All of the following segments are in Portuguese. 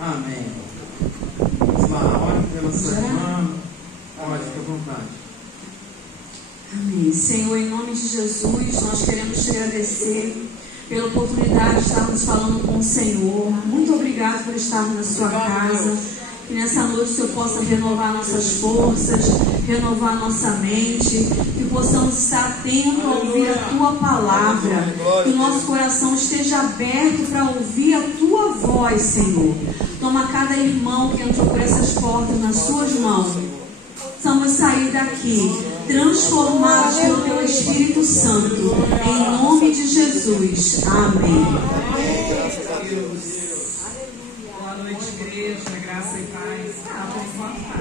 Amém. Vamos lá, ore pela sua irmã. Pode, fica à vontade. Amém. Senhor, em nome de Jesus, nós queremos te agradecer pela oportunidade de estarmos falando com o Senhor. Muito obrigado por estarmos na sua casa. Que nessa noite o Senhor possa renovar nossas forças, renovar nossa mente, que possamos estar atentos a ouvir a Tua palavra, que o nosso coração esteja aberto para ouvir a Tua voz, Senhor. Toma cada irmão que entrou por essas portas nas Suas mãos. Vamos sair daqui transformados pelo Teu Espírito Santo, em nome de Jesus. Amém. Graças a Deus. Boa noite, igreja, graça e paz. Por enquanto tá.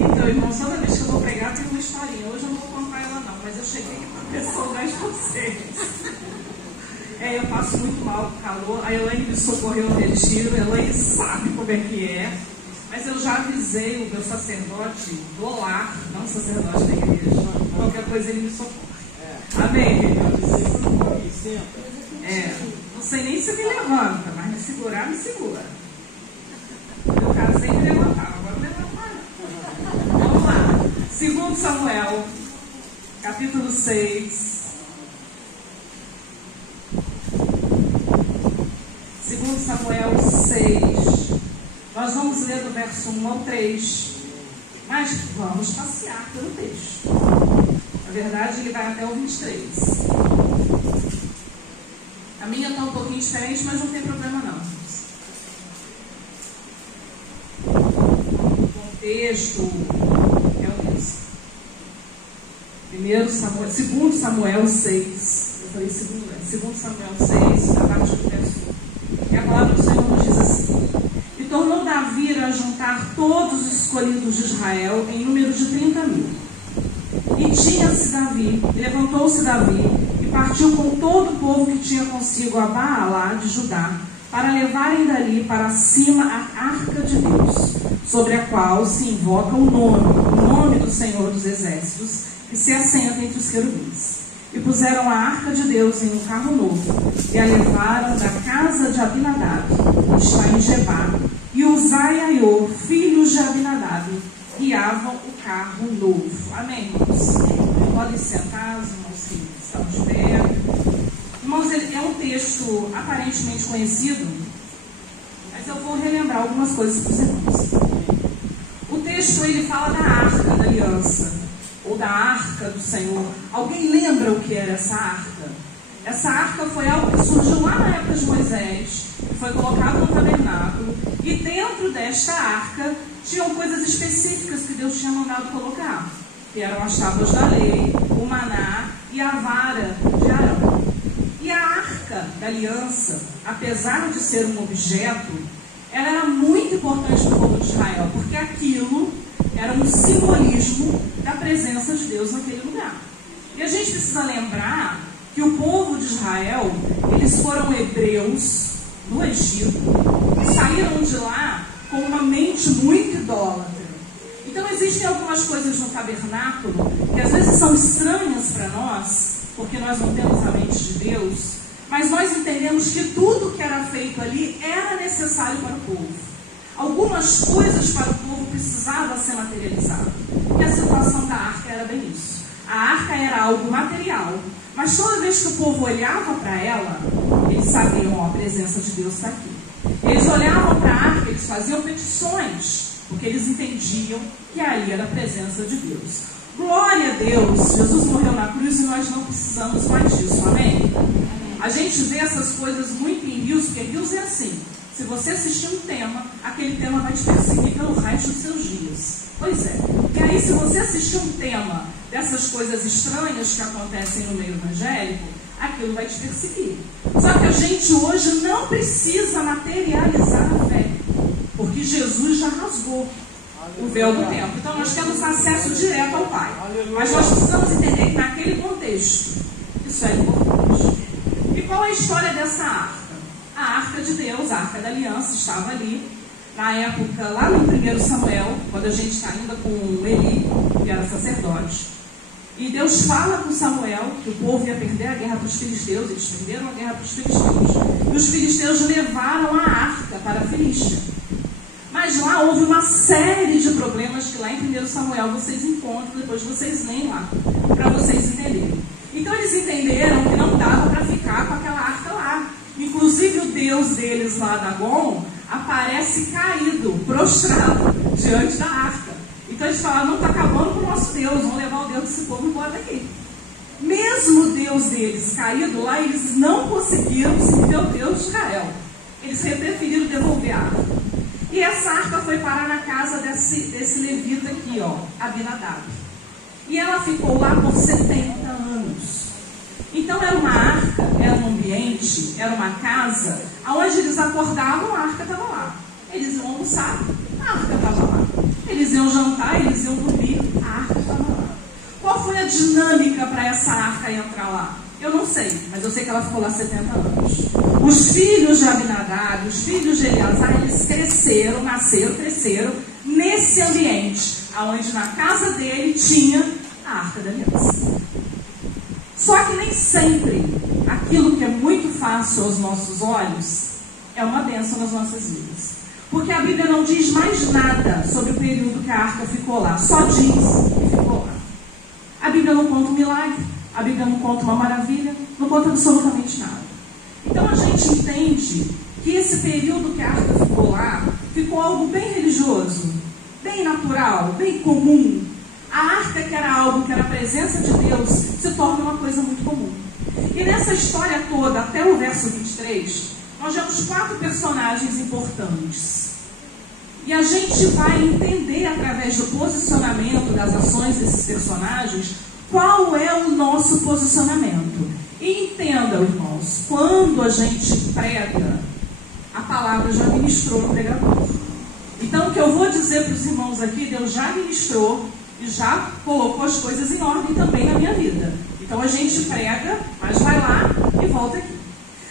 Então, irmãos, toda vez que eu vou pregar tem uma historinha. Hoje eu não vou contar ela não, mas eu cheguei aqui para personar vocês. Eu passo muito mal com calor. A Elaine me socorreu no retiro, a Elaine sabe como é que é. Mas eu já avisei o meu sacerdote do lar, não o sacerdote da igreja. Qualquer coisa ele me socorre. Amém, queridos? Não sei nem se me levanta, mas me segurar, me segura. Eu casei e me levantava, agora não levanta não. Vamos lá. 2 Samuel, capítulo 6. 2 Samuel 6. Nós vamos ler do verso 1 ao 3, mas vamos passear pelo texto. Na verdade, ele vai até o 23. A minha está um pouquinho diferente, mas não tem problema não. O contexto é o mesmo. 2 Samuel 6. Eu falei 2 Samuel 6, a partir do verso 1. E a palavra do Senhor nos diz assim: E tornou Davi a juntar todos os escolhidos de Israel em número de 30.000. E tinha-se Davi, e levantou-se Davi, e partiu com todo o povo que tinha consigo a Baalá de Judá, para levarem dali para cima a arca de Deus, sobre a qual se invoca o nome do Senhor dos Exércitos, que se assenta entre os querubins. E puseram a arca de Deus em um carro novo, e a levaram da casa de Abinadab, que está em Gebá, e Uzai e Aiô, filhos de Abinadab, guiavam o carro novo. Amém, irmãos? Podem sentar, os irmãos que estão de pé. Irmãos, é um texto aparentemente conhecido, mas eu vou relembrar algumas coisas para os irmãos. O texto, ele fala da arca da aliança, ou da arca do Senhor. Alguém lembra o que era essa arca? Essa arca foi algo que surgiu lá na época de Moisés, que foi colocado no tabernáculo, e dentro desta arca tinham coisas específicas que Deus tinha mandado colocar, que eram as tábuas da lei, o maná e a vara de Arão. E a arca da aliança, apesar de ser um objeto, ela era muito importante para o povo de Israel, porque aquilo era um simbolismo da presença de Deus naquele lugar. E a gente precisa lembrar que o povo de Israel, eles foram hebreus do Egito, e saíram de lá com uma mente muito idólatra. Então existem algumas coisas no tabernáculo que às vezes são estranhas para nós, porque nós não temos a mente de Deus, mas nós entendemos que tudo que era feito ali era necessário para o povo. Algumas coisas para o povo precisavam ser materializadas. E a situação da arca era bem isso. A arca era algo material, mas toda vez que o povo olhava para ela, eles sabiam, a presença de Deus está aqui. Eles olhavam para a arca, eles faziam petições, porque eles entendiam que ali era a presença de Deus. Glória a Deus, Jesus morreu na cruz e nós não precisamos mais disso, amém? A gente vê essas coisas muito em Rios, porque Rios é assim: se você assistir um tema, aquele tema vai te perseguir pelo resto dos seus dias. Pois é. E aí, se você assistir um tema dessas coisas estranhas que acontecem no meio evangélico, aquilo vai te perseguir. Só que a gente hoje não precisa materializar a fé, porque Jesus já rasgou o véu do templo. Então nós temos acesso direto ao Pai. Mas nós precisamos entender que naquele contexto, isso é importante. E qual é a história dessa arca? A arca de Deus, a arca da aliança, estava ali. Na época, lá no 1 Samuel, quando a gente está ainda com Eli, que era sacerdote. E Deus fala com Samuel que o povo ia perder a guerra para os filisteus. Eles perderam a guerra para os filisteus. E os filisteus levaram a arca para a Filístia. Mas lá houve uma série de problemas que lá em 1 Samuel vocês encontram, depois vocês leem lá, para vocês entenderem. Então eles entenderam que não dava para ficar com aquela arca lá. Inclusive o Deus deles lá, Dagon, aparece caído, prostrado, diante da arca. Então eles falaram, não está acabando com o nosso Deus, vamos levar o Deus desse povo embora daqui. Mesmo o Deus deles caído lá, eles não conseguiram servir ao Deus de Israel. Eles preferiram devolver a arca. E essa arca foi parar na casa desse levita aqui, ó, Abinadab. E ela ficou lá por 70 anos. Então era uma arca, era um ambiente, era uma casa, onde eles acordavam, a arca estava lá. Eles iam almoçar, a arca estava lá. Eles iam jantar, eles iam dormir, a arca estava lá. Qual foi a dinâmica para essa arca entrar lá? Eu não sei, mas eu sei que ela ficou lá 70 anos. Os filhos de Abinadab, os filhos de Eleazar, eles cresceram nesse ambiente, onde na casa dele tinha a Arca da Aliança. Só que nem sempre aquilo que é muito fácil aos nossos olhos é uma bênção nas nossas vidas. Porque a Bíblia não diz mais nada sobre o período que a arca ficou lá, só diz que ficou lá. A Bíblia não conta um milagre, a Bíblia não conta uma maravilha, não conta absolutamente nada. Então a gente entende que esse período que a arca ficou lá, ficou algo bem religioso, bem natural, bem comum. A arca, que era algo que era a presença de Deus, se torna uma coisa muito comum. E nessa história toda, até o verso 23, nós vemos 4 personagens importantes. E a gente vai entender, através do posicionamento das ações desses personagens, qual é o nosso posicionamento. E entendam, irmãos, quando a gente prega, a palavra já ministrou no pregador. Então, o que eu vou dizer para os irmãos aqui, Deus já ministrou e já colocou as coisas em ordem também na minha vida. Então, a gente prega, mas vai lá e volta aqui.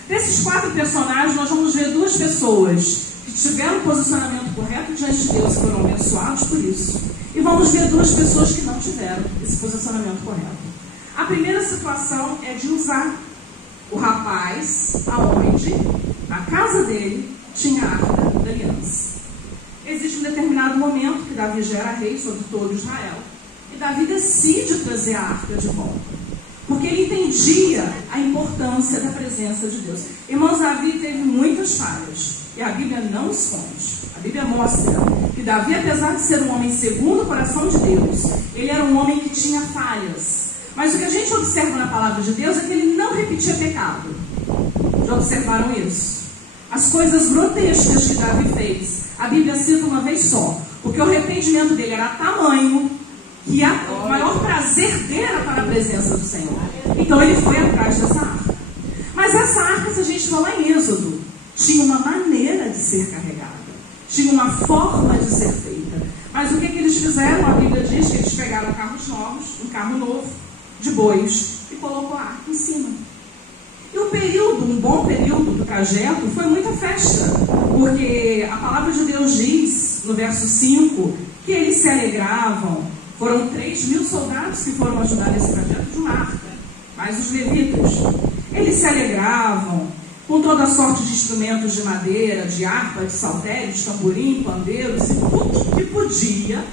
Desses 4 personagens, nós vamos ver 2 pessoas que tiveram um posicionamento correto diante de Deus, foram abençoados por isso. E vamos ver 2 pessoas que não tiveram esse posicionamento correto. A primeira situação é de Uzá, o rapaz, aonde, na casa dele, tinha a Arca da Aliança. Existe um determinado momento que Davi já era rei sobre todo Israel. E Davi decide trazer a arca de volta. Porque ele entendia a importância da presença de Deus. Irmãos, Davi teve muitas falhas. E a Bíblia não esconde. A Bíblia mostra que Davi, apesar de ser um homem segundo o coração de Deus, ele era um homem que tinha falhas. Mas o que a gente observa na palavra de Deus é que ele não repetia pecado. Já observaram isso? As coisas grotescas que Davi fez, a Bíblia cita uma vez só. Porque o arrependimento dele era tamanho que o maior prazer dele era para a presença do Senhor. Então ele foi atrás dessa arca. Mas essa arca, se a gente for lá em Êxodo, tinha uma maneira de ser carregada. Tinha uma forma de ser feita. Mas o que eles fizeram? A Bíblia diz que eles pegaram carros novos, um carro novo, de bois, e colocou a arca em cima. E o período, um bom período do trajeto, foi muita festa. Porque a palavra de Deus diz, no verso 5, que eles se alegravam. Foram 3.000 soldados que foram ajudar nesse trajeto de uma arca, mais os levitas. Eles se alegravam com toda sorte de instrumentos de madeira, de harpa, de saltério, de tamborim, pandeiros, e tudo que podia,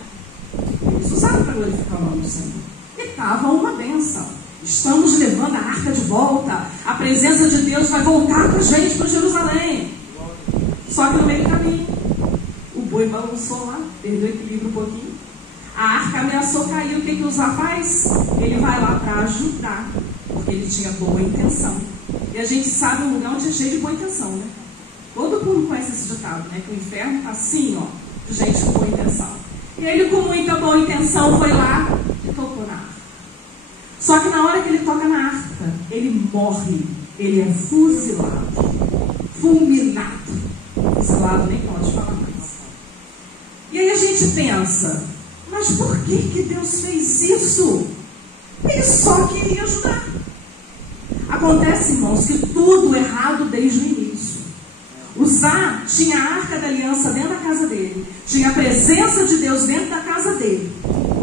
eles usaram para glorificar o nome do Senhor. E estava uma bênção. Estamos levando a arca de volta. A presença de Deus vai voltar com a gente para Jerusalém. Só que no meio do caminho, o boi balançou lá, perdeu o equilíbrio um pouquinho. A arca ameaçou cair. O que Uzá faz? Ele vai lá para ajudar, porque ele tinha boa intenção. E a gente sabe um lugar onde é cheio de boa intenção, né? Todo mundo conhece esse ditado, né? Que o inferno está assim, ó, de gente com boa intenção. E ele, com muita boa intenção, foi lá e tocou na arca. Só que na hora que ele toca na arca, ele morre. Ele é fuzilado, fulminado. Fuzilado nem pode falar mais. E aí a gente pensa, mas por que Deus fez isso? Ele só queria ajudar. Acontece, irmãos, que tudo errado desde o início. Uzá tinha a arca da aliança dentro da casa dele. Tinha a presença de Deus dentro da casa dele.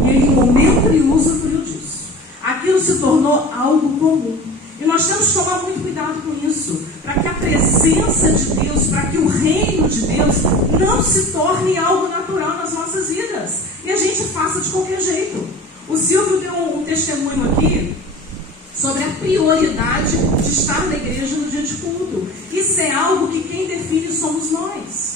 E ele, em momento nenhum, usufruiu disso. Aquilo se tornou algo comum. E nós temos que tomar muito cuidado com isso, para que a presença de Deus, para que o reino de Deus não se torne algo natural nas nossas vidas. E a gente faça de qualquer jeito. O Silvio deu um testemunho aqui sobre a prioridade de estar na igreja no dia de culto. Isso é algo que quem define somos nós.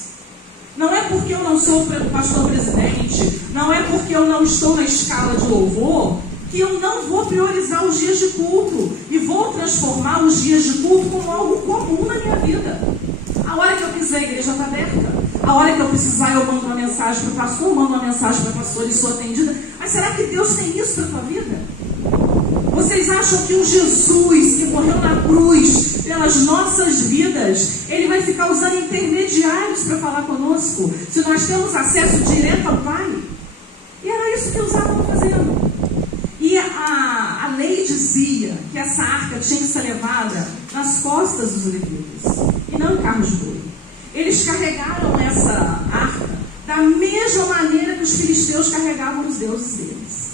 Não é porque eu não sou o pastor presidente, não é porque eu não estou na escala de louvor, que eu não vou priorizar os dias de culto e vou transformar os dias de culto como algo comum na minha vida. A hora que eu quiser, a igreja está aberta. A hora que eu precisar, eu mando uma mensagem para o pastor, eu mando uma mensagem para a pastora e sou atendida. Mas será que Deus tem isso para a tua vida? Vocês acham que o Jesus que morreu na cruz pelas nossas vidas, ele vai ficar usando intermediários para falar conosco, se nós temos acesso direto ao Pai? E era isso que eles estavam fazendo. E a lei dizia que essa arca tinha que ser levada nas costas dos levitas e não em carros de boi. Eles carregaram essa arca da mesma maneira que os filisteus carregavam os deuses deles.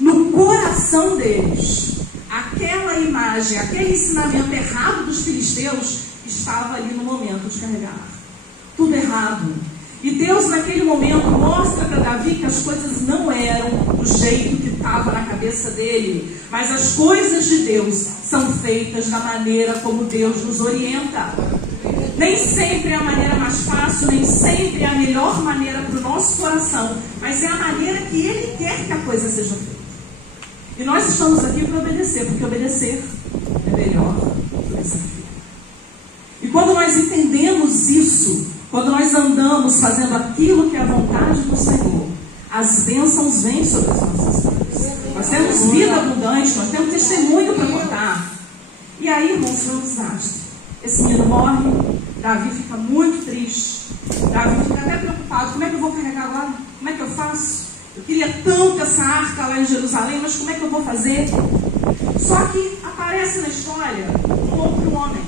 No coração deles, aquela imagem, aquele ensinamento errado dos filisteus estava ali no momento de carregar. Tudo errado. E Deus naquele momento mostra para Davi que as coisas não eram do jeito que estava na cabeça dele. Mas as coisas de Deus são feitas da maneira como Deus nos orienta. Nem sempre é a maneira mais fácil, nem sempre é a melhor maneira para o nosso coração, mas é a maneira que Ele quer que a coisa seja feita. E nós estamos aqui para obedecer, porque obedecer é melhor do que servir. E quando nós entendemos isso, quando nós andamos fazendo aquilo que é a vontade do Senhor, as bênçãos vêm sobre as nossas vidas. Nós temos vida abundante, nós temos testemunho para contar. E aí, irmãos, foi um desastre. Esse menino morre, Davi fica muito triste, Davi fica até preocupado. Como é que eu vou carregar agora? Como é que eu faço? Eu queria tanto essa arca lá em Jerusalém, mas como é que eu vou fazer? Só que aparece na história um outro homem.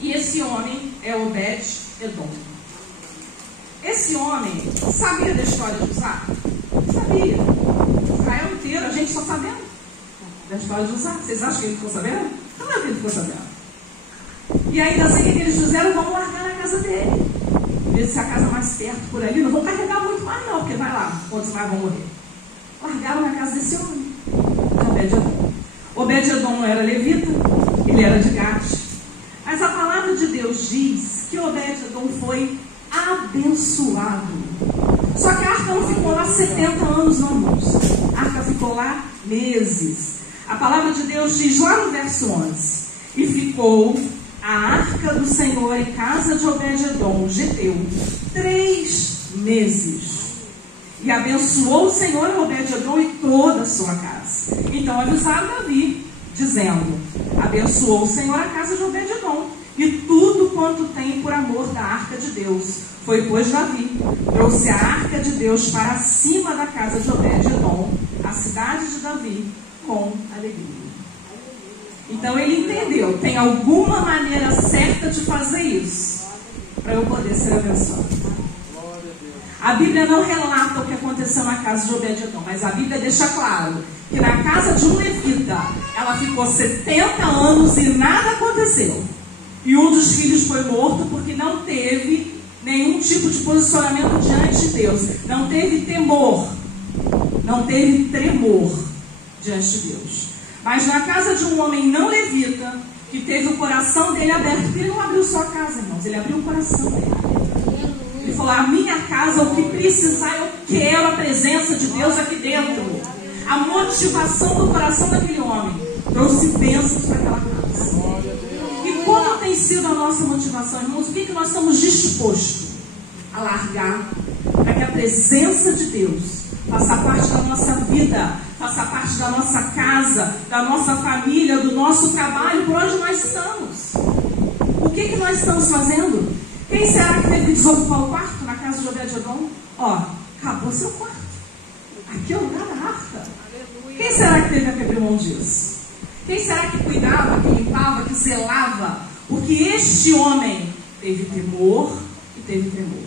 E esse homem é Obed-Edom. Esse homem sabia da história de Uzá? Sabia. Israel inteiro, a gente só sabendo da história de Uzá. Vocês acham que ele ficou sabendo? Não é que ele ficou sabendo. E aí, assim que eles fizeram, vamos largar na casa dele. Ver se a casa mais perto por ali. Não vão carregar muito mais não, porque vai lá, quantos mais vão morrer. Largaram na casa desse homem, Obed-Edom. Obed-Edom não era levita, ele era de Gade. Mas a palavra de Deus diz que Obed-Edom foi abençoado. Só que a arca não ficou lá 70 anos, não, irmãos. A arca ficou lá meses. A palavra de Deus diz lá no verso 11: e ficou a arca do Senhor em casa de Obed-Edom, geteu, 3 meses. E abençoou o Senhor a Obed-Edom e toda a sua casa. Então avisaram Davi, dizendo: abençoou o Senhor a casa de Obed-Edom e tudo quanto tem por amor da arca de Deus. Foi, pois, Davi, trouxe a arca de Deus para cima da casa de Obed-Edom, a cidade de Davi, com alegria. Então ele entendeu, tem alguma maneira certa de fazer isso, para eu poder ser abençoado. A Bíblia não relata o que aconteceu na casa de Obed-Edom, mas a Bíblia deixa claro que na casa de um levita, ela ficou 70 anos e nada aconteceu. E um dos filhos foi morto porque não teve nenhum tipo de posicionamento diante de Deus. Não teve temor, não teve tremor diante de Deus. Mas na casa de um homem não levita, que teve o coração dele aberto, porque ele não abriu só a casa, irmãos, ele abriu o coração dele. Ele falou: a minha casa, o que precisar, eu quero a presença de Deus aqui dentro. A motivação do coração daquele homem trouxe bênçãos para aquela casa. E como tem sido a nossa motivação, irmãos? O que nós estamos dispostos a largar para que a presença de Deus faça parte da nossa vida, faça parte da nossa casa, da nossa família, do nosso trabalho, por onde nós estamos? O que nós estamos fazendo? Quem será que teve que desocupar o quarto na casa de Obed-Edom? Ó, acabou seu quarto. Aqui é o lugar da arca. Quem será que teve que abrir mão disso? Quem será que cuidava, que limpava, que zelava? Porque este homem teve temor e teve tremor.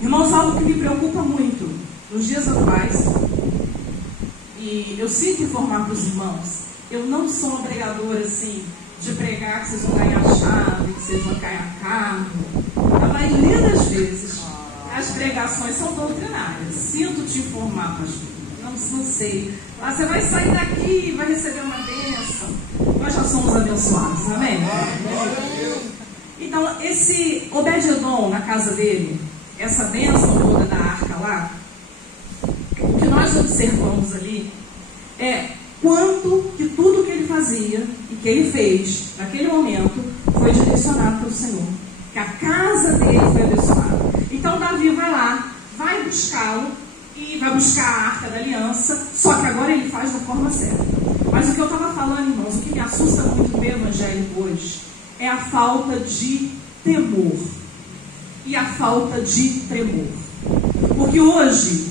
Irmãos, algo que me preocupa muito nos dias atuais, e E eu sinto informar para os irmãos, eu não sou uma pregadora assim, de pregar que vocês vão ganhar chave, que vocês vão ganhar carro. A maioria das vezes, as pregações são doutrinárias. Sinto te informar, pastor. Não sei. Lá você vai sair daqui e vai receber uma bênção. Nós já somos abençoados, amém? Então, esse Obed-edom na casa dele, essa bênção toda da arca lá, o que nós observamos ali é quanto que tudo que ele fazia e que ele fez naquele momento foi direcionado pelo Senhor. Que a casa dele foi abençoada. Então Davi vai lá, vai buscá-lo e vai buscar a arca da aliança, só que agora ele faz da forma certa. Mas o que eu estava falando, irmãos, o que me assusta muito no evangelho hoje é a falta de temor e a falta de tremor. Porque hoje,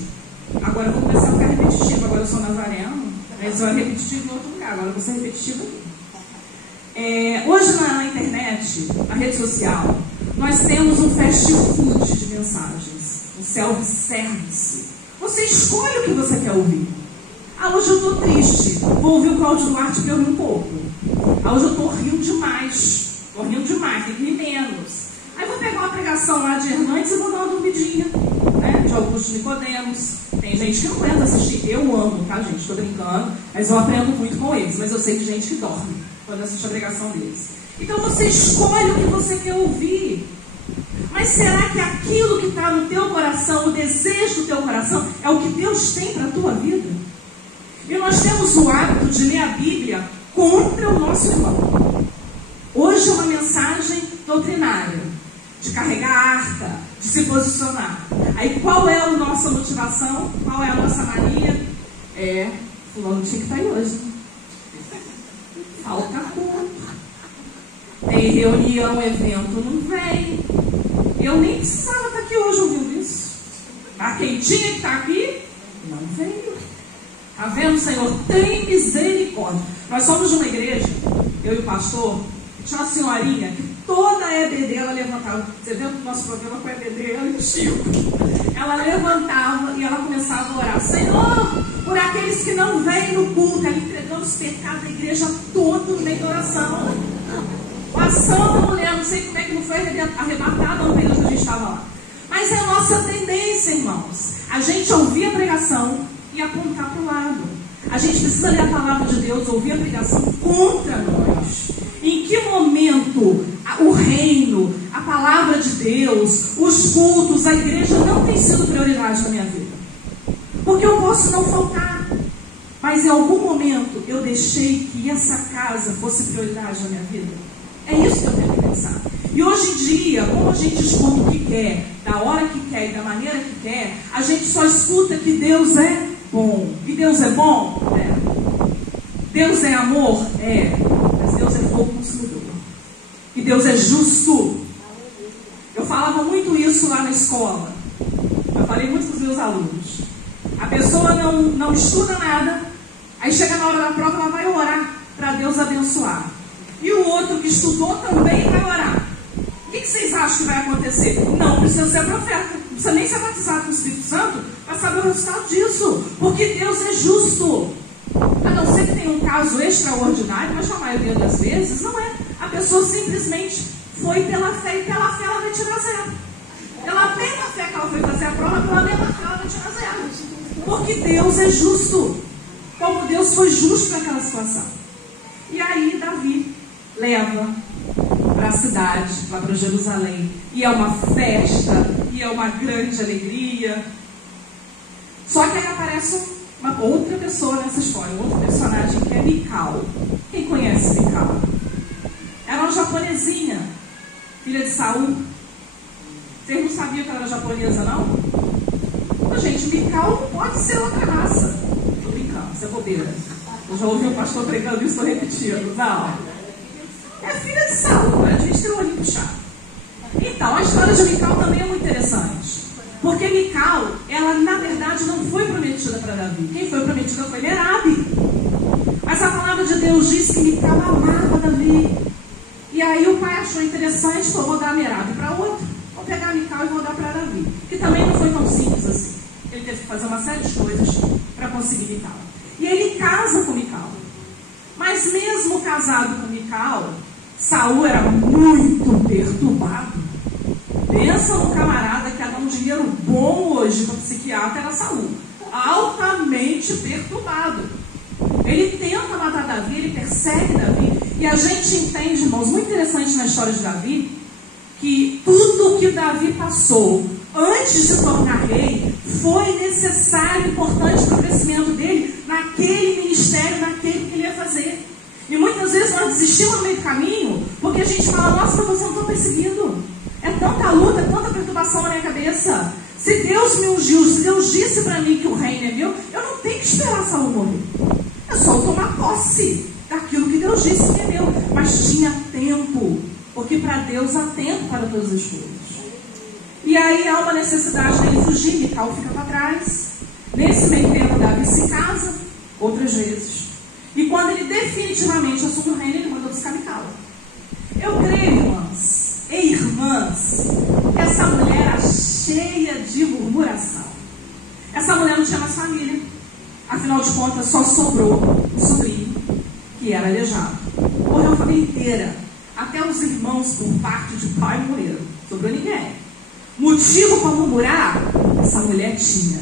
agora eu vou começar a ficar repetitivo, agora eu sou nazareno, mas eu era repetitivo em outro lugar, agora eu vou ser repetitivo aqui. Hoje na internet, na rede social, nós temos um fast food de mensagens, um self-service. Você escolhe o que você quer ouvir. Ah, hoje eu estou triste, vou ouvir o Cláudio Duarte que eu ri um pouco. Ah, hoje eu estou rindo demais, tem que rir menos. Aí vou pegar uma pregação lá de Hernandes e vou dar uma dormidinha, né, de Augusto Nicodemos. Tem gente que não aguenta assistir, eu amo, tá gente, estou brincando, mas eu aprendo muito com eles, mas eu sei de gente que dorme quando assiste a pregação deles. Então você escolhe o que você quer ouvir. Mas será que aquilo que está no teu coração, o desejo do teu coração, é o que Deus tem para a tua vida? E nós temos o hábito de ler a Bíblia contra o nosso irmão. Hoje é uma mensagem doutrinária, de carregar a arca, de se posicionar. Aí qual é a nossa motivação? Qual é a nossa mania? Fulano tinha que estar aí hoje. Falta culto. Tem reunião, evento, não vem. Eu nem precisava estar aqui hoje ouvindo isso. Mas quem tinha que estar aqui, não veio. Está vendo, Senhor? Tem misericórdia. Nós somos de uma igreja, eu e o pastor, tinha uma senhorinha que toda a EBD ela levantava. Você vê o nosso programa com a EBD, ela e o Chico. Ela levantava e ela começava a orar. Senhor, por aqueles que não vêm no culto, ela entregando os pecados da igreja todo no meio da oração. A santa mulher, não sei como é que não foi arrebatada no período que a gente estava lá. Mas é a nossa tendência, irmãos. A gente ouvir a pregação e apontar para o lado. A gente precisa ler a palavra de Deus, ouvir a pregação contra nós. Em que momento o reino, a palavra de Deus, os cultos, a igreja não tem sido prioridade na minha vida? Porque eu posso não faltar, mas em algum momento eu deixei que essa casa fosse prioridade na minha vida? É isso que eu tenho que pensar. E hoje em dia, como a gente escuta o que quer, da hora que quer e da maneira que quer, a gente só escuta que Deus é bom. E Deus é bom? É. Deus é amor? É. Mas Deus é fogo consumidor. E Deus é justo. Eu falava muito isso lá na escola. Eu falei muito com os meus alunos. A pessoa não estuda nada, aí chega na hora da prova, ela vai orar para Deus abençoar. E o outro que estudou também vai orar. O que vocês acham que vai acontecer? Não precisa ser profeta, não precisa nem ser batizado com o Espírito Santo para saber o resultado disso, porque Deus é justo. A não ser que tenha um caso extraordinário, mas na maioria das vezes não é. A pessoa simplesmente foi pela fé, e pela fé ela vai tirar zero. Pela mesma fé que ela foi fazer a prova, pela mesma fé ela vai tirar zero. Porque Deus é justo, como Deus foi justo naquela situação. E aí Davi leva para a cidade, lá para Jerusalém, e é uma festa, e é uma grande alegria. Só que aí aparece uma outra pessoa nessa história, um outro personagem que é Mical. Quem conhece Mical? Era uma japonesinha, filha de Saul. Vocês não sabiam que ela era japonesa, não? Mas, gente, Mical não pode ser outra raça. Estou brincando, isso é bobeira. Eu já ouvi o pastor pregando isso, estou repetindo. Não. É filha de Saul, a gente tem um olhinho puxado. Então, a história de Mical também é muito interessante. Porque Mical, ela na verdade não foi prometida para Davi. Quem foi prometida foi Merabe. Mas a palavra de Deus diz que Mical amava Davi. E aí o pai achou interessante, vou dar Merabe para outro. Vou pegar Mical e vou dar para Davi. Que também não foi tão simples assim. Ele teve que fazer uma série de coisas para conseguir Mical. E ele casa com Mical. Mas mesmo casado com Mical, Saul era muito perturbado. Pensa no camarada que ia dar um dinheiro bom hoje para psiquiatra, era Saul. Altamente perturbado. Ele tenta matar Davi, ele persegue Davi. E a gente entende, irmãos, muito interessante na história de Davi, que tudo que Davi passou antes de tornar rei foi necessário, importante para o crescimento dele, naquele ministério, naquele que ele ia fazer. E muitas vezes nós desistimos no meio do caminho, porque a gente fala, nossa, mas eu não estou perseguindo. É tanta luta, tanta perturbação na minha cabeça. Se Deus me ungiu, se Deus disse para mim que o reino é meu, eu não tenho que esperar Saul morrer. É só eu tomar posse daquilo que Deus disse que é meu. Mas tinha tempo, porque para Deus há tempo para todas as coisas. E aí há uma necessidade dele fugir, Mical fica para trás. Nesse meio tempo, Davi se casa outras vezes. E quando ele definitivamente assume o reino, ele manda buscar Mical. Eu creio, irmãs e irmãs, que essa mulher era cheia de murmuração. Essa mulher não tinha mais família. Afinal de contas, só sobrou o sobrinho, que era aleijado. Morreu a família inteira. Até os irmãos, por parte de pai, morreram. Sobrou ninguém. Motivo para murmurar, essa mulher tinha.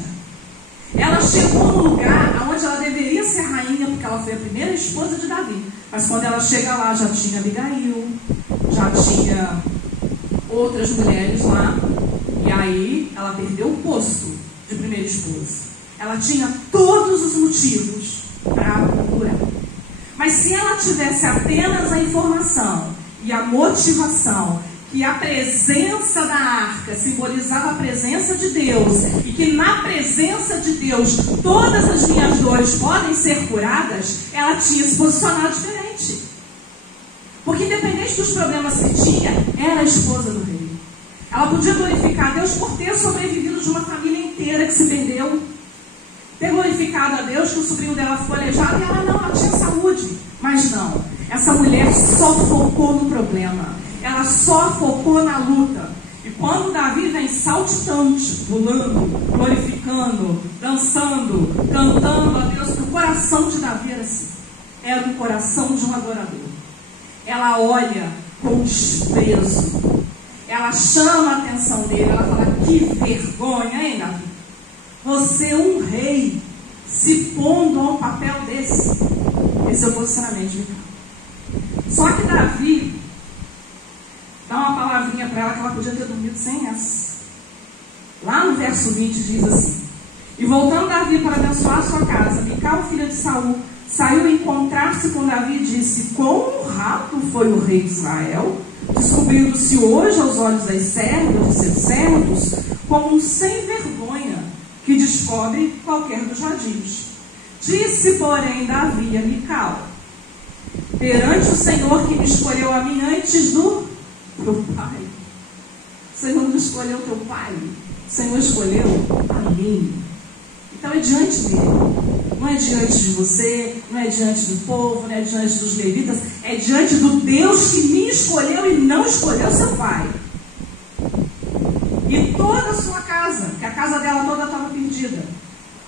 Ela chegou no lugar onde ela deveria ser rainha, porque ela foi a primeira esposa de Davi. Mas quando ela chega lá, já tinha Abigail, já tinha outras mulheres lá. E aí, ela perdeu o posto de primeira esposa. Ela tinha todos os motivos para murmurar. Mas se ela tivesse apenas a informação e a motivação que a presença da arca simbolizava a presença de Deus, e que na presença de Deus todas as minhas dores podem ser curadas, ela tinha se posicionado diferente. Porque independente dos problemas que tinha, era a esposa do rei. Ela podia glorificar a Deus por ter sobrevivido de uma família inteira que se perdeu, ter glorificado a Deus que o sobrinho dela foi aleijado, e ela tinha saúde. Mas não, essa mulher só focou no problema. Ela só focou na luta. E quando Davi vem saltitante, pulando, glorificando, dançando, cantando a Deus, que o coração de Davi era assim. Era o coração de um adorador. Ela olha com desprezo. Ela chama a atenção dele. Ela fala, que vergonha, hein, Davi? Você, um rei, se pondo a um papel desse. Esse é o posicionamento de Mical. Só que Davi dá uma palavrinha para ela que ela podia ter dormido sem essa. Lá no verso 20 diz assim: e voltando Davi para abençoar sua casa, Mical, filha de Saul, saiu encontrar-se com Davi e disse: quão honrado foi o rei de Israel, descobrindo-se hoje aos olhos das servas de seus servos, como um sem vergonha que descobre qualquer dos vadios. Disse, porém, Davi a Mical: perante o Senhor que me escolheu a mim antes do teu pai. O Senhor não escolheu teu pai, o Senhor escolheu a mim. Então é diante dele, não é diante de você, não é diante do povo, não é diante dos levitas, é diante do Deus que me escolheu e não escolheu seu pai. E toda a sua casa, que a casa dela toda estava perdida,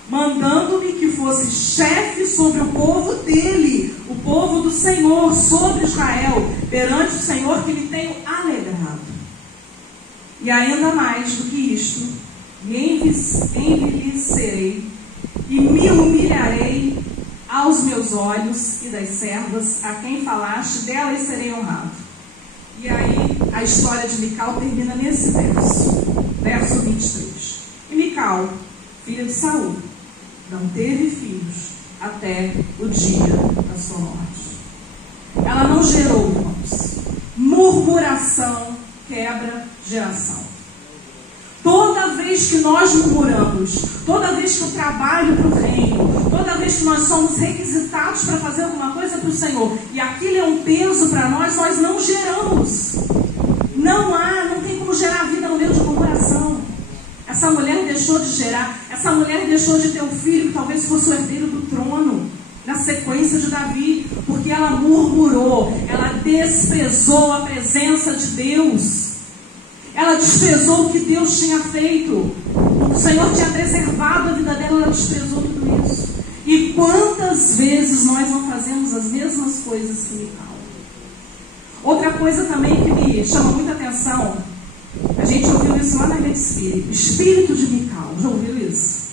mandando-me que fosse chefe sobre o povo dele, o povo do Senhor, sobre Israel, perante o Senhor que me tenho alegrado. E ainda mais do que isto, me envelhecerei e me humilharei aos meus olhos e das servas a quem falaste, delas serei honrado. E aí a história de Mical termina nesse verso 23. E Mical, filha de Saul, não teve filhos até o dia da sua morte. Ela não gerou, irmãos. Murmuração quebra geração. Toda vez que nós murmuramos, toda vez que eu trabalho para o reino, toda vez que nós somos requisitados para fazer alguma coisa para o Senhor, e aquilo é um peso para nós, nós não geramos. Não tem como gerar vida no meio de murmuração. Essa mulher deixou de gerar, essa mulher deixou de ter um filho que talvez fosse o herdeiro do trono, na sequência de Davi, porque ela murmurou, ela desprezou a presença de Deus. Ela desprezou o que Deus tinha feito. O Senhor tinha preservado a vida dela, ela desprezou tudo isso. E quantas vezes nós não fazemos as mesmas coisas que Mical? Outra coisa também que me chama muita atenção, a gente ouviu isso lá na Rede Espírita, espírito de Mical, já ouviu isso?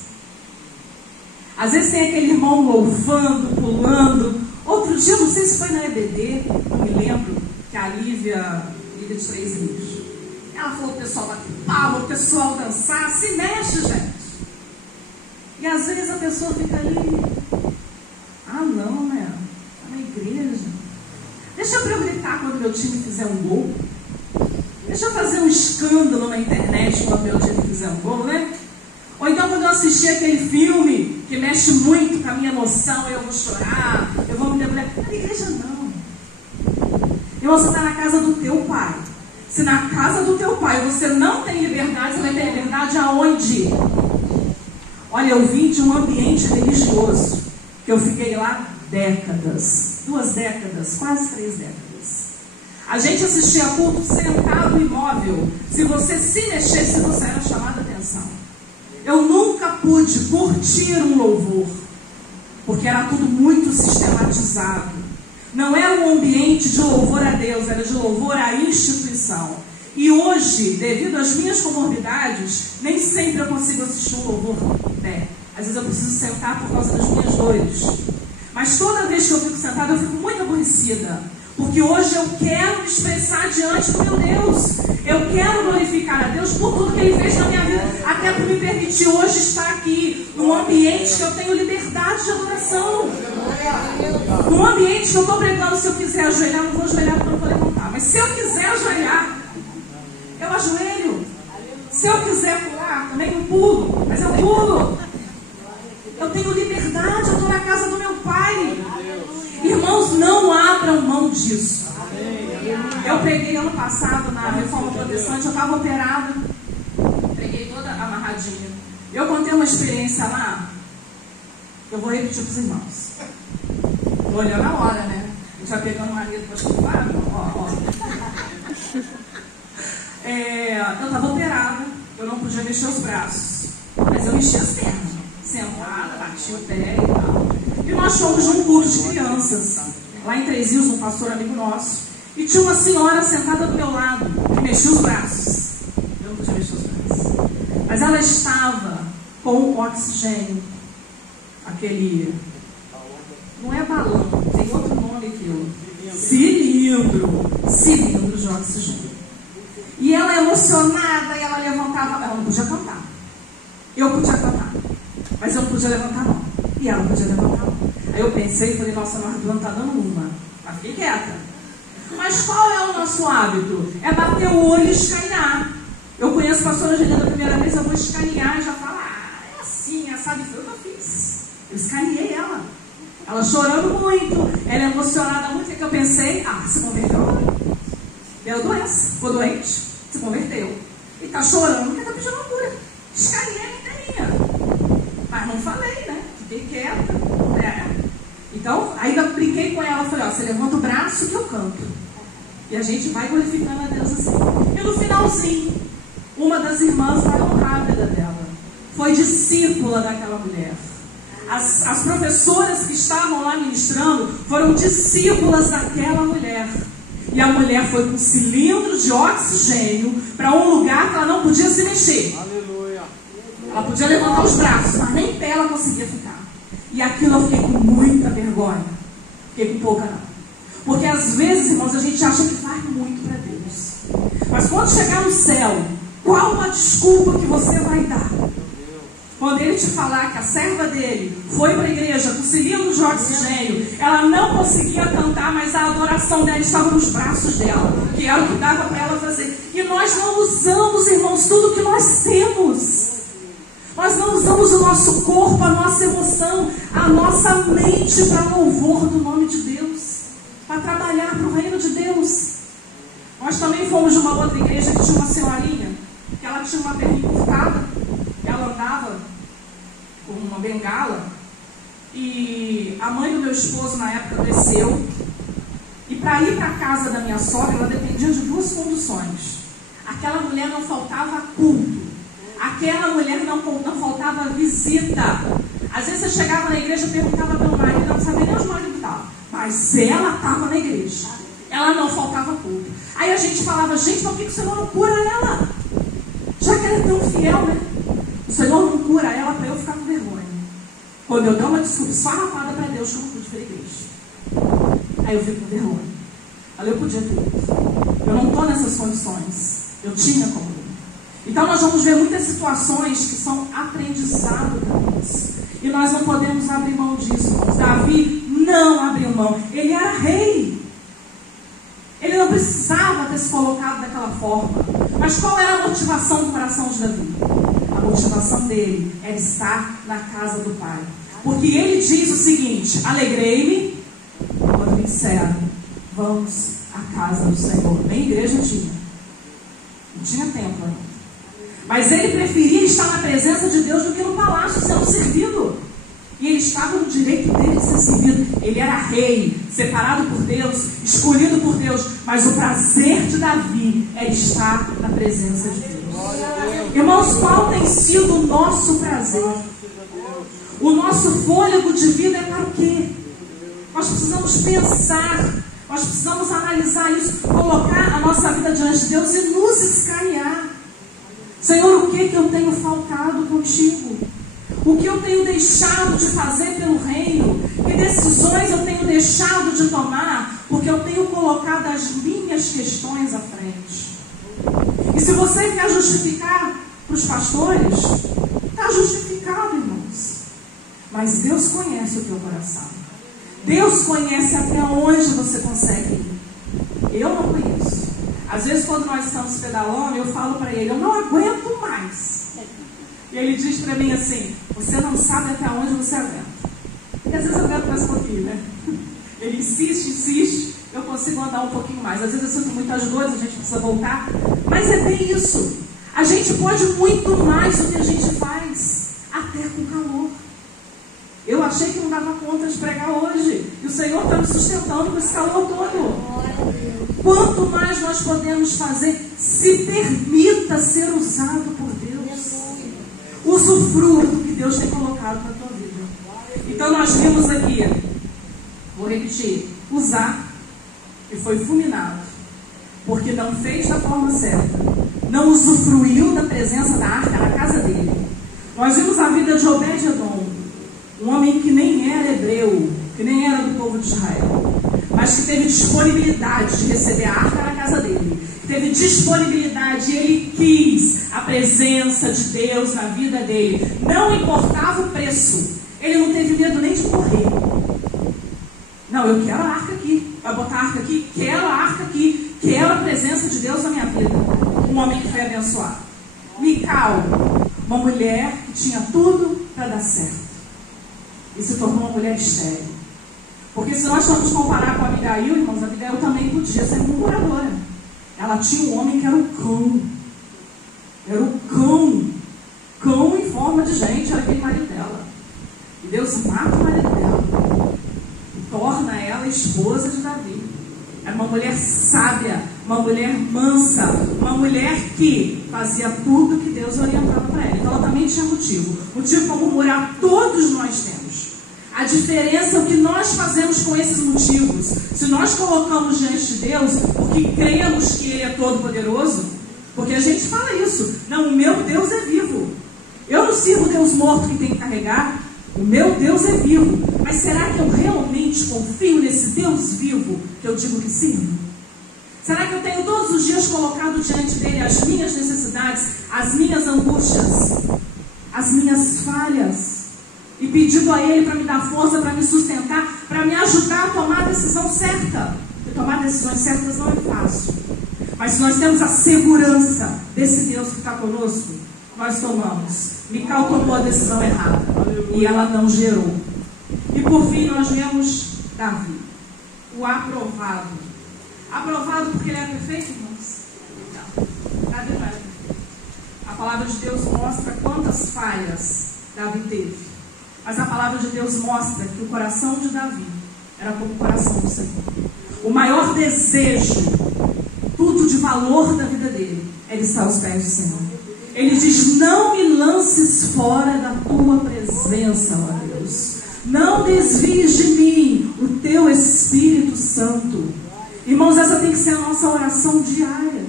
Às vezes tem aquele irmão louvando, pulando. Outro dia, não sei se foi na EBD, não me lembro, que a Lívia de Três Rios, ela falou que o pessoal bater palma, o pessoal dançar, se mexe, gente. E às vezes a pessoa fica ali, ah não, né? Tá na igreja. Deixa eu gritar quando meu time fizer um gol. Deixa eu fazer um escândalo na internet quando meu time fizer um gol, né? Ou então quando eu assistir aquele filme que mexe muito com a minha emoção, eu vou chorar, eu vou me debulhar. Na igreja não. Irmão, você está na casa do teu pai. Se na casa do teu pai você não tem liberdade, você vai ter liberdade aonde? Olha, eu vim de um ambiente religioso, que eu fiquei lá décadas, 2 décadas, quase 3 décadas. A gente assistia culto sentado imóvel. Se você se mexesse, você era chamado a atenção. Eu nunca pude curtir um louvor, porque era tudo muito sistematizado. Não era um ambiente de louvor a Deus, era de louvor à instituição. E hoje, devido às minhas comorbidades, nem sempre eu consigo assistir um louvor em pé. Às vezes eu preciso sentar por causa das minhas dores. Mas toda vez que eu fico sentada, eu fico muito aborrecida. Porque hoje eu quero me expressar diante do meu Deus. Eu quero glorificar a Deus por tudo que Ele fez na minha vida. Até por me permitir hoje estar aqui, num ambiente que eu tenho liberdade de adoração. Num ambiente que eu estou pregando, se eu quiser ajoelhar, eu não vou ajoelhar porque eu não vou levantar. Mas se eu quiser ajoelhar, eu ajoelho. Se eu quiser pular, também eu pulo. Mas eu pulo. Eu tenho liberdade, eu estou na casa do meu Pai. Irmãos, não abram mão disso. Eu preguei ano passado na Reforma Protestante, eu estava operada. Preguei toda amarradinha. Eu contei uma experiência lá, eu vou repetir para os irmãos. Estou olhando a hora, né? A gente vai pegando o marido para chupar. Eu estava operada, eu não podia mexer os braços, mas eu mexia as pernas. Sentada, bati o pé e tal. E nós fomos num culto de crianças, lá em Três Rios, um pastor amigo nosso. E tinha uma senhora sentada do meu lado, que mexia os braços. Eu não podia mexer os braços. Mas ela estava com o oxigênio. Aquele... Não é balão, tem outro nome aquilo. Cilindro de oxigênio. E ela emocionada, e ela levantava... Ela não podia cantar. Eu podia cantar. Mas eu não podia levantar a mão. E ela não podia levantar a mão. Aí eu pensei e falei, nossa, a Marlon está dando uma. Mas fiquei quieta. Mas qual é o nosso hábito? É bater o olho e escanear. Eu conheço a pastora Angelina da primeira vez, eu vou escanear e já falo, é assim, sabe? Foi o que eu fiz. Eu escaneei ela. Ela chorando muito, ela emocionada muito. O que eu pensei? Se converteu. Deu doença, ficou doente, se converteu. E está chorando porque está pedindo cura. Escaneei inteirinha. Mas não falei, né? Fiquei quieta. Então, ainda brinquei com ela. Falei, você levanta o braço que eu canto. E a gente vai glorificando a Deus assim. E no finalzinho, uma das irmãs vai honrar a vida dela. Foi discípula daquela mulher. As professoras que estavam lá ministrando foram discípulas daquela mulher. E a mulher foi com um cilindro de oxigênio para um lugar que ela não podia se mexer. Aleluia. Ela podia levantar os braços, mas nem pé ela conseguia ficar. E aquilo eu fiquei com muita vergonha. Fiquei com pouca não. Porque às vezes, irmãos, a gente acha que faz muito para Deus. Mas quando chegar no céu, qual a desculpa que você vai dar? Quando ele te falar que a serva dele foi para a igreja com cilindro de oxigênio, ela não conseguia cantar, mas a adoração dela estava nos braços dela, que era o que dava para ela fazer. E nós não usamos, irmãos, tudo que nós temos. Nós não usamos o nosso corpo, a nossa emoção, a nossa mente para louvor do nome de Deus, para trabalhar para o reino de Deus. Nós também fomos de uma outra igreja que tinha uma senhorinha, que ela tinha uma perna encurtada, ela andava com uma bengala, e a mãe do meu esposo na época desceu, e para ir para a casa da minha sogra, ela dependia de 2 condições. Aquela mulher não faltava culto. Aquela mulher não faltava visita. Às vezes você chegava na igreja e perguntava pelo marido, não sabia nem onde o marido estava. Mas ela estava na igreja. Ela não faltava culto. Aí a gente falava, gente, mas por que o Senhor não cura ela? Já que ela é tão fiel, né? O Senhor não cura ela para eu ficar com vergonha. Quando eu dou uma desculpa esfarrapada para Deus que eu não pude ir para a igreja. Aí eu fico com vergonha. Aí eu podia ter ido. Eu não estou nessas condições. Eu tinha como ir. Então nós vamos ver muitas situações que são aprendizado para nós. E nós não podemos abrir mão disso. Davi não abriu mão. Ele era rei. Ele não precisava ter se colocado daquela forma. Mas qual era a motivação do coração de Davi? A motivação dele era estar na casa do Pai. Porque ele diz o seguinte: alegrei-me quando me disseram, vamos à casa do Senhor. Nem igreja tinha. Não tinha templo ainda. Mas ele preferia estar na presença de Deus do que no palácio sendo servido. E ele estava no direito dele de ser servido. Ele era rei, separado por Deus, escolhido por Deus. Mas o prazer de Davi era estar na presença de Deus. Irmãos, qual tem sido o nosso prazer? O nosso fôlego de vida é para o quê? Nós precisamos pensar, nós precisamos analisar isso, colocar a nossa vida diante de Deus e nos escanear. Senhor, o que eu tenho faltado contigo? O que eu tenho deixado de fazer pelo reino? Que decisões eu tenho deixado de tomar? Porque eu tenho colocado as minhas questões à frente. E se você quer justificar para os pastores, está justificado, irmãos. Mas Deus conhece o teu coração. Deus conhece até onde você consegue ir. Eu não conheço. Às vezes quando nós estamos pedalando, eu falo para ele, eu não aguento mais. E ele diz para mim assim, você não sabe até onde você aguenta. E às vezes eu aguento mais um pouquinho, né? Ele insiste, eu consigo andar um pouquinho mais. Às vezes eu sinto muitas dores, a gente precisa voltar. Mas é bem isso. A gente pode muito mais do que a gente faz, até com calor. Eu achei que não dava conta de pregar hoje. E o Senhor está me sustentando com esse calor todo. Quanto mais nós podemos fazer, se permita ser usado por Deus. Usufrua do que Deus tem colocado na tua vida. Então nós vimos aqui, vou repetir, Uzá, que foi fulminado, porque não fez da forma certa, não usufruiu da presença da arca na casa dele. Nós vimos a vida de Obed-Edom, um homem que nem era hebreu, que nem era do povo de Israel, mas que teve disponibilidade de receber a arca na casa dele, que teve disponibilidade, ele quis a presença de Deus na vida dele, não importava o preço, ele não teve medo nem de morrer. Não, eu quero a arca aqui, vai botar a arca aqui, quero a arca aqui, quero a presença de Deus na minha vida. Um homem que foi abençoado. Mical, uma mulher que tinha tudo para dar certo e se tornou uma mulher estéril. Porque se nós formos comparar com a Abigail, irmãos, a Abigail também podia ser murmuradora. Ela tinha um homem que era um cão. Era um cão. Cão em forma de gente, era aquele marido dela. E Deus mata o marido dela. E torna ela esposa de Davi. Era uma mulher sábia, uma mulher mansa, uma mulher que fazia tudo que Deus orientava para ela. Então ela também tinha motivo. Motivo para murmurar, todos nós temos. A diferença é o que nós fazemos com esses motivos. Se nós colocamos diante de Deus, porque cremos que Ele é todo poderoso, porque a gente fala isso, não, o meu Deus é vivo. Eu não sirvo o Deus morto que tem que carregar, o meu Deus é vivo. Mas será que eu realmente confio nesse Deus vivo que eu digo que sirvo? Será que eu tenho todos os dias colocado diante dele as minhas necessidades, as minhas angústias, as minhas falhas? E pedindo a Ele para me dar força, para me sustentar, para me ajudar a tomar a decisão certa. Porque tomar decisões certas não é fácil. Mas se nós temos a segurança desse Deus que está conosco, nós tomamos. Mical tomou a decisão errada. E ela não gerou. E por fim nós vemos Davi, o aprovado. Aprovado porque ele é perfeito, irmãos? Não. Davi não era perfeito. A palavra de Deus mostra quantas falhas Davi teve. Mas a palavra de Deus mostra que o coração de Davi era como o coração do Senhor. O maior desejo, tudo de valor da vida dele, era estar aos pés do Senhor. Ele diz, não me lances fora da tua presença, ó Deus. Não desvies de mim o teu Espírito Santo. Irmãos, essa tem que ser a nossa oração diária.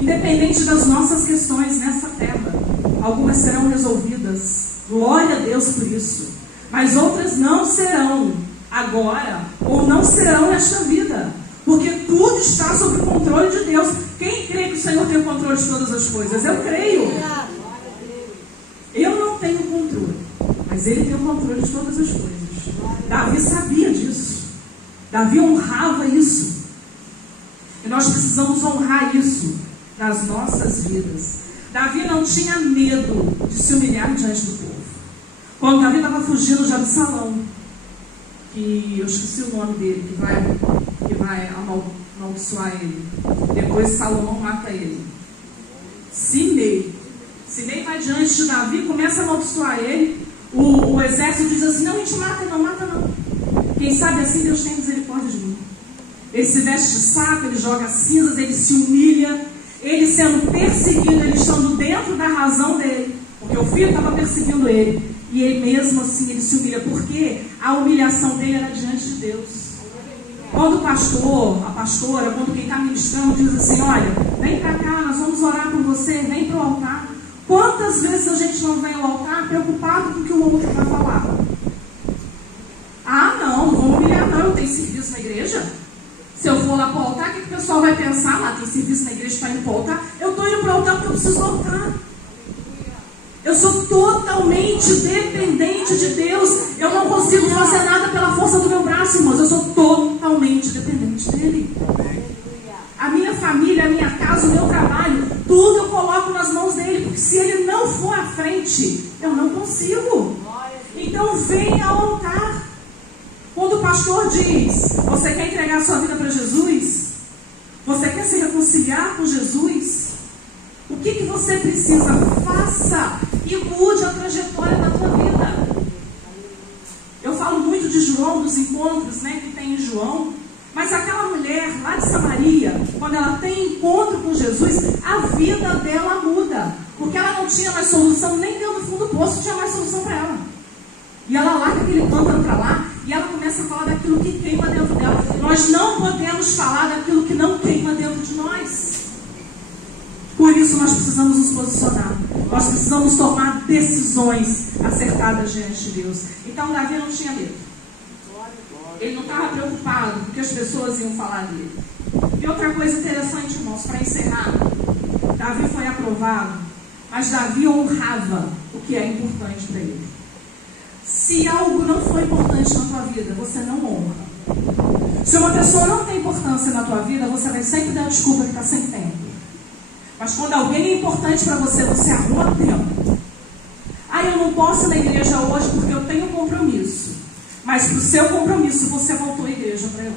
Independente das nossas questões nessa terra, algumas serão resolvidas. Glória a Deus por isso. Mas outras não serão agora, ou não serão nesta vida. Porque tudo está sob o controle de Deus. Quem crê que o Senhor tem o controle de todas as coisas? Eu creio. Eu não tenho controle, mas Ele tem o controle de todas as coisas. Davi sabia disso. Davi honrava isso. E nós precisamos honrar isso nas nossas vidas. Davi não tinha medo de se humilhar diante do povo. Quando Davi estava fugindo de Absalão, que eu esqueci o nome dele, que vai amaldiçoar ele. Depois Salomão mata ele. Simei vai diante de Davi, começa a amaldiçoar ele. O exército diz assim: não, a gente mata não. Quem sabe assim Deus tem misericórdia de mim. Ele se veste de saco, ele joga cinzas, ele se humilha. Ele sendo perseguido, ele estando dentro da razão dele, porque o filho estava perseguindo ele. E ele mesmo assim, ele se humilha, porque a humilhação dele era diante de Deus. Quando o pastor, a pastora, quando quem está ministrando diz assim: olha, vem para cá, nós vamos orar por você, vem para o altar. Quantas vezes a gente não vem ao altar preocupado com o que o outro vai falar? Ah, não vou humilhar não, eu tenho serviço na igreja. Se eu for lá para o altar, o que o pessoal vai pensar? Lá tem serviço na igreja, está indo para o altar. Eu estou indo para o altar porque eu preciso do altar. Eu sou totalmente dependente de Deus. Eu não consigo fazer nada pela força do meu braço, irmãos. Eu sou totalmente dependente dEle. A minha família, a minha casa, o meu trabalho, tudo eu coloco nas mãos dEle. Porque se Ele não for à frente, eu não consigo. Então venha ao altar. Quando o pastor diz: você quer entregar sua vida para Jesus? Você quer se reconciliar com Jesus? O que você precisa? Faça e mude a trajetória da tua vida. Eu falo muito de João, dos encontros, né, que tem em João. Mas aquela mulher lá de Samaria, quando ela tem encontro com Jesus, a vida dela muda. Porque ela não tinha mais solução, nem dentro do fundo do poço tinha mais solução para ela. E ela larga aquele cântaro para lá e ela começa a falar daquilo que queima dentro dela. Nós não podemos falar daquilo que não queima dentro de nós. Por isso nós precisamos nos posicionar. Nós precisamos tomar decisões acertadas diante de Deus. Então Davi não tinha medo. Ele não estava preocupado com o que as pessoas iam falar dele. E outra coisa interessante, irmãos, para encerrar. Davi foi aprovado, mas Davi honrava o que é importante para ele. Se algo não foi importante na tua vida, você não honra. Se uma pessoa não tem importância na tua vida, você vai sempre dar desculpa que está sem tempo. Mas quando alguém é importante para você, você arruma tempo. Ah, eu não posso ir na igreja hoje porque eu tenho compromisso. Mas para o seu compromisso, você voltou à igreja para ir.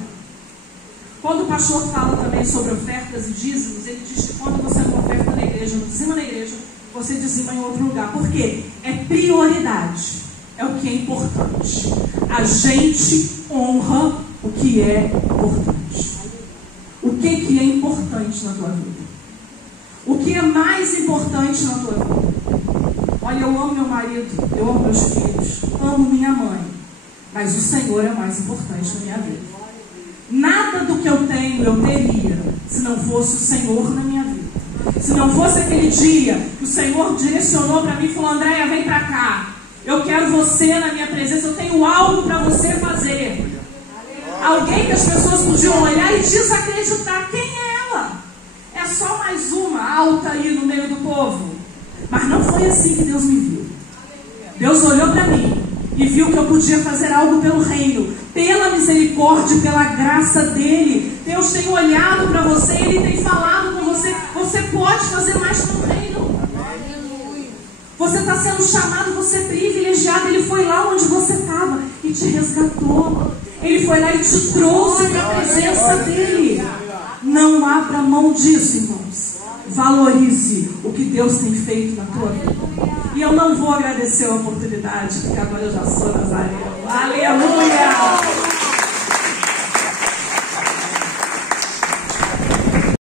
Quando o pastor fala também sobre ofertas e dízimos, ele diz que quando você não oferta na igreja, não dizima na igreja, você dizima em outro lugar. Por quê? É prioridade. É o que é importante. A gente honra o que é importante. O que é importante na tua vida? O que é mais importante na tua vida? Olha, eu amo meu marido, eu amo meus filhos, amo minha mãe, mas o Senhor é mais importante na minha vida. Nada do que eu tenho eu teria se não fosse o Senhor na minha vida. Se não fosse aquele dia que o Senhor direcionou para mim e falou: Andréia, vem para cá. Eu quero você na minha presença. Eu tenho algo para você fazer. Alguém que as pessoas podiam olhar e desacreditar. Quem é ela? É só mais uma alta aí no meio do povo. Mas não foi assim que Deus me viu. Deus olhou para mim e viu que eu podia fazer algo pelo reino. Pela misericórdia, pela graça dEle. Deus tem olhado para você, Ele tem falado com você. Você pode fazer mais pelo reino. Você está sendo chamado, você é privilegiado. Ele foi lá onde você estava e te resgatou. Ele foi lá e te trouxe para a presença dEle. Não abra mão disso, irmãos. Valorize o que Deus tem feito na tua vida. E eu não vou agradecer a oportunidade, porque agora eu já sou nazareno. Aleluia!